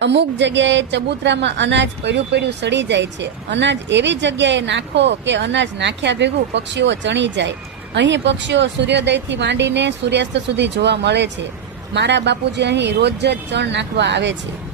અમુક જગ્યાએ ચબૂતરામાં અનાજ પડ્યું સડી જાય છે. અનાજ એવી જગ્યાએ નાખો કે અનાજ નાખ્યા ભેગું પક્ષીઓ ચણી જાય. અહીં પક્ષીઓ સૂર્યોદયથી માંડીને સૂર્યાસ્ત સુધી જોવા મળે છે. મારા બાપુજી અહીં રોજ જ ચણ નાખવા આવે છે.